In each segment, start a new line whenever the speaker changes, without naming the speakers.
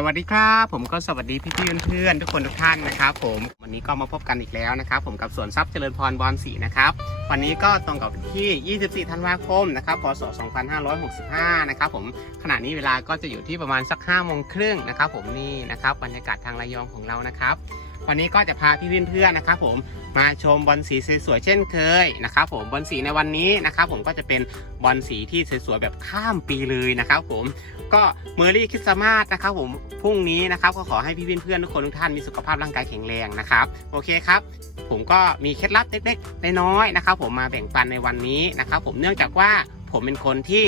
สวัสดีครับ ผมก็สวัสดีพี่พี่เพื่อนๆทุกคนทุกท่านนะครับ ผมวันนี้ก็มาพบกันอีกแล้วนะครับ ผมกับสวนทรัพย์เจริญพรบอลสีนะครับวันนี้ก็ตรงกับที่ 24 ธันวาคมนะครับพศ 2565 นะครับผมขณะนี้เวลาก็จะอยู่ที่ประมาณสัก5โมงครึ่งนะครับผมนี่นะครับบรรยากาศทางระยองของเรานะครับ วันนี้ก็จะพาพี่เพื่อนๆนะครับผมมาชมบอลสีสวยๆเช่นเคยนะครับผมบอลสีในวันนี้นะครับผมก็จะเป็นบอลสีที่สวยๆแบบข้ามปีเลยนะครับผมก็เมอรี่คริสต์มาสนะครับผมพรุ่งนี้นะครับก็ขอให้พี่เพื่อนๆทุกคนทุกท่านมีสุขภาพร่างกายแข็งแรงนะครับโอเคครับผมก็มีเคล็ดลับเล็กๆน้อยๆนะครับผมมาแบ่งปันในวันนี้นะครับผมเนื่องจากว่าผมเป็นคนที่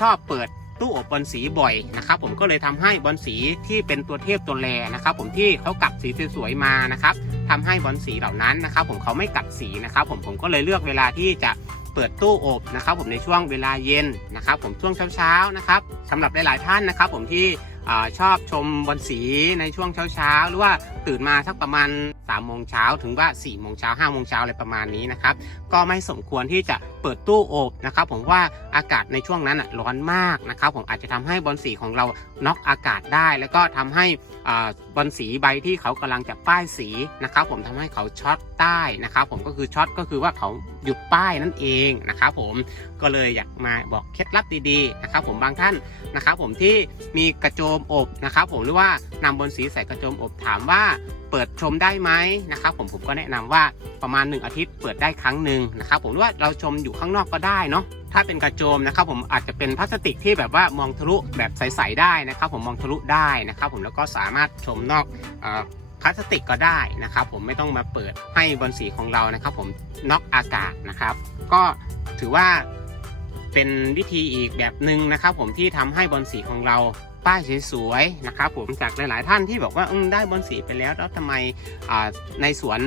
ชอบเปิด ตู้อบบอลสีบ่อยนะครับผมก็เลยทำให้บอลสีที่เป็นตัวเทพตัวแรนะครับผมที่เขากัดสีสวยๆมานะครับทำให้บอลสีเหล่านั้นนะครับผมเขาไม่กัดสีนะครับผมผมก็เลยเลือกเวลาที่จะเปิดตู้อบนะครับผมในช่วงเวลาเย็นนะครับผมช่วงเช้าๆนะครับสำหรับหลายๆท่านนะครับผมที่อชอบชมบอลสีในช่วงเช้าๆ หรือว่าตื่นมาสักประมาณ สามโมงเช้าถึงว่าสี่โมงเช้าห้าโมงเช้าอะไรประมาณนี้นะครับ ก็ไม่สมควรที่จะเปิดตู้อบนะครับผมว่าอากาศในช่วงนั้นอะร้อนมากนะครับผมอาจจะทำให้บอลสีของเราน็อกอากาศได้ แล้วก็ทำให้อ่า บอลสีใบที่เขากำลังจะป้ายสีนะครับผมทำให้เขาช็อตใต้นะครับผมก็คือช็อตก็คือว่าเขาหยุดป้ายนั่นเองนะครับผมก็เลยอยากมาบอกเคล็ดลับดีๆนะครับผมบางท่านนะครับผมที่มีกระโจมอบนะครับผมหรือว่านำบอลสีใส่กระโจมอบถามว่าเปิดชมได้ไหมนะครับผมผมก็แนะนำว่าประมาณ 1 อาทิตย์เปิดได้ครั้งหนึ่งนะครับผมหรือว่าเราชมอยู่ข้างนอกก็ได้เนาะ ถ้าเป็นกระโจมนะครับผมอาจจะเป็นพลาสติกที่แบบว่ามองทะลุแบบใสๆได้นะครับ ผมมองทะลุได้นะครับ ผมแล้วก็สามารถชมนอกอพลาสติกก็ได้นะครับผมไม่ต้องมาเปิดให้บอลสีของเรานะครับ ผมน็อกอากาศนะครับ ก็ถือว่าเป็นวิธีอีกแบบหนึ่งนะครับ ผมที่ทำให้บอลสีของเราป้ายสวยๆนะครับ ผมจากหลาย ๆ ท่านที่บอกว่าได้บอลสีไปแล้วแล้วทำไมในสวน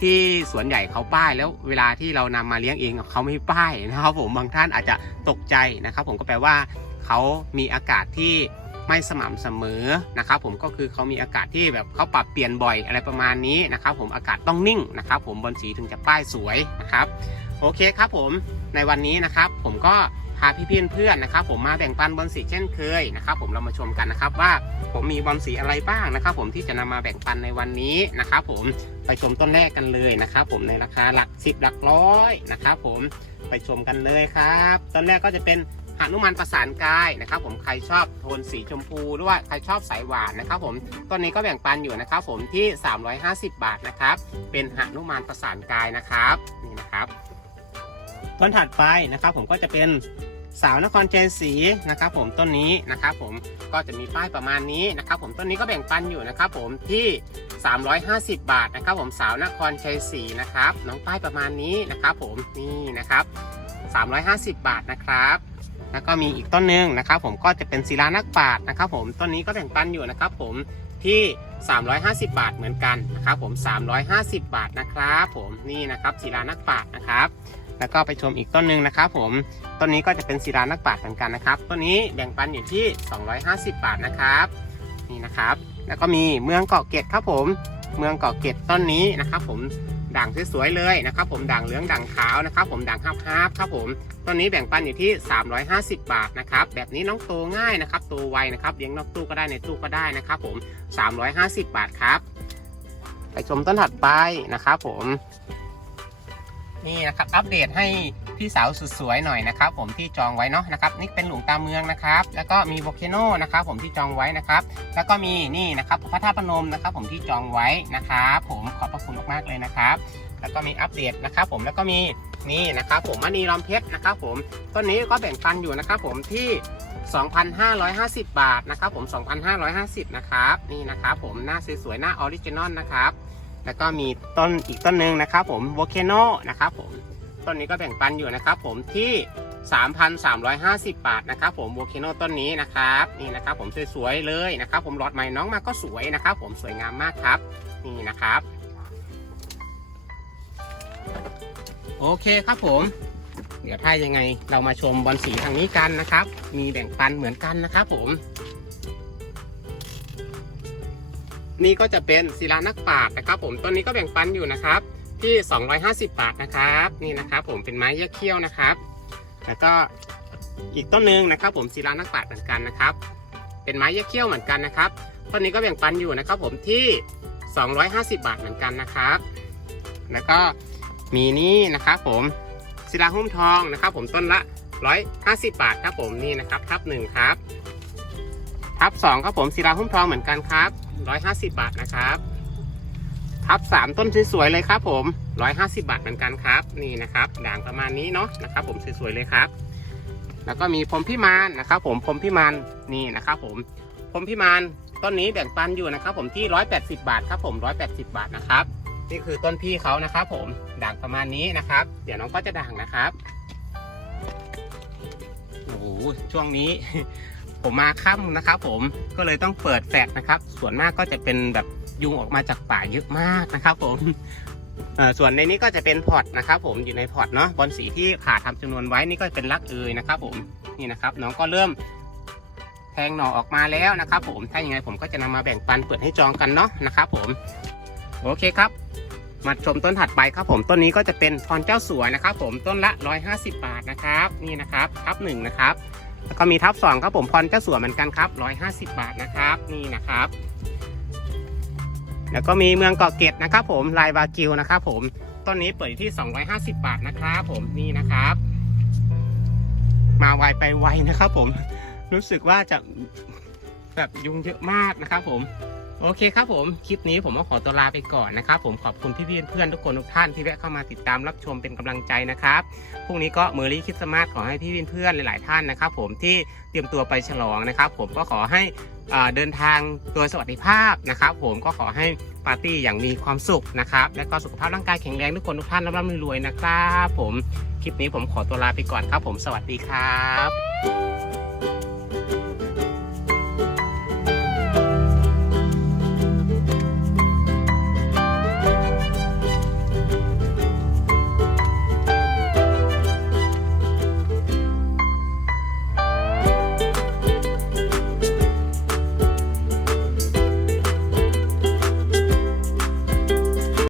ที่สวนใหญ่เขาป้ายแล้วเวลาที่เรานำมาเลี้ยงเองเขาไม่ป้ายนะครับผมบางท่านอาจจะตกใจนะครับ ผมก็แปลว่าเขามีอากาศที่ไม่สม่ำเสมอนะครับผมก็คือเขามีอากาศที่แบบเขาปรับเปลี่ยนบ่อยอะไรประมาณนี้นะครับผมอากาศต้องนิ่งนะครับผมบนสีถึงจะป้ายสวยนะครับโอเคครับผมในวันนี้นะครับผมก็ พาพี่เพื่อนๆนนะครับ ผมมาแบ่งปันบอลสีเช่นเคยนะครับ ผมเรามาชมกันนะครับว่าผมมีบอลสีอะไรบ้างนะครับ ผมที่จะนำมาแบ่งปันในวันนี้นะครับ ผมไปชมต้นแรกกันเลยนะครับ ผมในราคาหลักสิบหลักร้อยนะครับ ผมไปชมกันเลยครับต้นแรกก็จะเป็นหานุมานประสานกายนะครับ ผมใครชอบโทนสีชมพูหรือว่าใครชอบสายหวานนะครับผมต้นนี้ก็แบ่งปันอยู่นะครับ ผมที่ 350 บาทนะครับ เป็นหานุมานประสานกายนะครับนี่นะครับ ต้นถัดไปนะครับ ผมก็จะเป็นสาวนครเจนสีนะครับ ผมต้นนี้นะครับ ผมก็จะมีป้ายประมาณนี้นะครับ ผมต้นนี้ก็แบ่งปันอยู่นะครับ ผมที่ 350 บาทนะครับ ผมสาวนครชัยศรีนะครับ น้องป้ายประมาณนี้นะครับ ผมนี่นะครับ 350 บาทนะครับ แล้วก็มีอีกต้นหนึ่งนะครับ ผมก็จะเป็นศิลานักปาชญ์นะครับ ผมต้นนี้ก็แบ่งปันอยู่นะครับ ผมที่ 350 บาทเหมือนกันนะครับ ผม 350 บาทนะครับ ผมนี่นะครับศิลานักปาชญ์นะครับ แล้วก็ไปชมอีกต้นหนึ่งนะครับผม ต้นนี้ก็จะเป็นศิลานักปราชญ์เหมือนกันนะครับ ต้นนี้แบ่งปันอยู่ที่ 250 บาทนะครับ นี่นะครับ แล้วก็มีเมืองเกาะเกร็ดครับผม เมืองเกาะเกร็ดต้นนี้นะครับ ผมด่างสวยๆเลยนะครับ ผมด่างเหลืองด่างขาวนะครับ ผมด่างฮับฮับครับผมต้นนี้แบ่งปันอยู่ที่ 350 บาทนะครับ แบบนี้น้องโตง่ายนะครับโตไวนะครับเลี้ยงนอกตู้ก็ได้ในตู้ก็ได้นะครับ ผม 350 บาทครับ ไปชมต้นถัดไปนะครับ ผม นี่นะครับอัปเดตให้พี่สาวสุดสวยหน่อยนะครับ ผมที่จองไว้เนาะนะครับนี่เป็นหลวงตาเมืองนะครับ แล้วก็มีโวเคโนนะครับ ผมที่จองไว้นะครับ แล้วก็มีนี่นะครับพระธาตุพนมนะครับ ผมที่จองไว้นะครับผมขอบพระคุณมากๆเลยนะครับ แล้วก็มีอัปเดตนะครับ ผมแล้วก็มีนี่นะครับ ผมมณีรอมเพชรนะครับ ผมต้นนี้ก็แบ่งปันอยู่นะครับ ผมที่ 2,550 บาทนะครับ ผม 2,550 นะครับ นี่นะครับ ผมหน้าสวยๆหน้าออริจินอลนะครับ แล้วก็มีต้นอีกต้นหนึ่งนะครับผมโวเคโนนะครับผมต้นนี้ก็แบ่งปันอยู่นะครับผมที่ 3,350 บาทนะครับผมโวเคโนต้นนี้นะครับนี่นะครับผมสวยๆเลยนะครับผมหลอดใหม่น้องมาก็สวยนะครับผมสวยงามมากครับนี่นะครับโอเคครับผม เดี๋ยวถ้ายังไงเรามาชมบอลสีทางนี้กันนะครับ มีแบ่งปันเหมือนกันนะครับผม นี่ก็จะเป็นศิลานักปราชญ์นะครับ ผมต้นนี้ก็แบ่งปันอยู่นะครับ ที่ 250 บาทนะครับ นี่นะครับ ผมเป็นไม้ยะเขี้ยวนะครับ แล้วก็อีกต้นหนึ่งนะครับ ผมศิลานักปราชญ์เหมือนกันนะครับ เป็นไม้ยะเขี้ยวเหมือนกันนะครับต้นนี้ก็แบ่งปันอยู่นะครับ ผมที่ 250 บาทเหมือนกันนะครับ แล้วก็มีนี่นะครับผมศิลาหุ้มทองนะครับ ผมต้นละ 150 บาทครับผมนี่นะครับ ทับหนึ่งครับ ทับสองครับผมศิลาหุ้มทองเหมือนกันครับ 150 บาทนะครับ ทับสามต้นสวยๆเลยครับผม 150 บาทเหมือนกันครับ นี่นะครับ ด่างประมาณนี้เนาะนะครับ ผมสวยๆเลยครับ แล้วก็มีพรมพิมานนะครับผมพรมพิมานนี่นะครับผมพรมพิมานต้นนี้แบ่งปันอยู่นะครับ ผมที่ 180 บาทครับผม 180 บาทนะครับ นี่คือต้นพี่เขานะครับ ผมด่างประมาณนี้นะครับ เดี๋ยวน้องก็จะด่างนะครับโอ้โหช่วงนี้ ผมมาค่ำนะครับผมก็เลยต้องเปิดแฟลชนะครับ ส่วนมากก็จะเป็นแบบยุงออกมาจากป่าเยอะมากนะครับ ผมส่วนในนี้ก็จะเป็นพอร์ตนะครับผมอยู่ในพอร์ตเนาะบอลสีที่ผ่าทำจำนวนไว้นี่ก็เป็นลักเอยนะครับ ผมนี่นะครับ น้องก็เริ่มแทงหน่อออกมาแล้วนะครับ ผมถ้าอย่างไรผมก็จะนำมาแบ่งปันเปิดให้จองกันเนาะนะครับ ผมโอเคครับมาชมต้นถัดไปครับผมต้นนี้ก็จะเป็นพรเจ้าสัวนะครับ ผมต้นละ 150 บาทนะครับ นี่นะครับทับหนึ่งนะครับ แล้วก็มีทับสองครับผมพรเจ้าสัวเหมือนกันครับ150บาทนะครับ นี่นะครับ แล้วก็มีเมืองเกาะเกร็ดนะครับ ผมลายบากิวนะครับ ผมต้นนี้เปิดอยู่ที่250บาทนะครับผมนี่นะครับ มาไวไปไวนะครับ ผมรู้สึกว่าจะแบบยุงเยอะมากนะครับ ผม โอเคครับผม คลิปนี้ผมก็ขอตัวลาไปก่อนนะครับผมขอบคุณพี่ๆเพื่อนทุกคนทุกท่านที่แวะเข้ามาติดตามรับชมเป็นกำลังใจนะครับพรุ่งนี้ก็เมอรี่คริสต์มาสขอให้พี่ๆเพื่อนหลายๆท่านนะครับ ผมที่เตรียมตัวไปฉลองนะครับ ผมก็ขอให้เดินทางโดยสวัสดิภาพนะครับ ผมก็ขอให้ปาร์ตี้อย่างมีความสุขนะครับ และก็สุขภาพร่างกายแข็งแรงทุกคนทุกท่านร่ำรวยนะครับ ผมคลิปนี้ผมขอตัวลาไปก่อนครับ ผมสวัสดีครับ